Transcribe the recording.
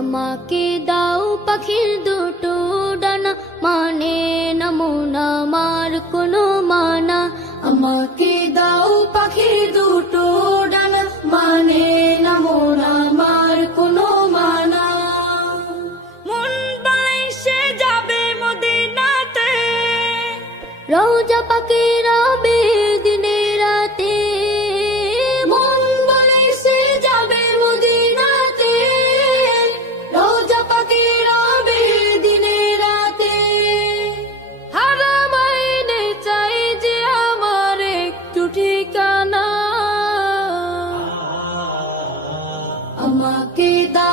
আমাকে দাও পাখির দুটো ডানা, মানে না মন আমার কোনো মানা। আমাকে দাও পাখির দুটো ডানা, মানে না মন আমার কোনো মানা। মন বলে সে যাবে মদিনাতে, রওজা পাকে রবে দিনে রাতে। মন বলে সে যাবে মদিনাতে, রওজা পাকে রবে দিনে রাতে। হারামাইনে চাই যে আমার একটু ঠিকানা। আমাকে দাও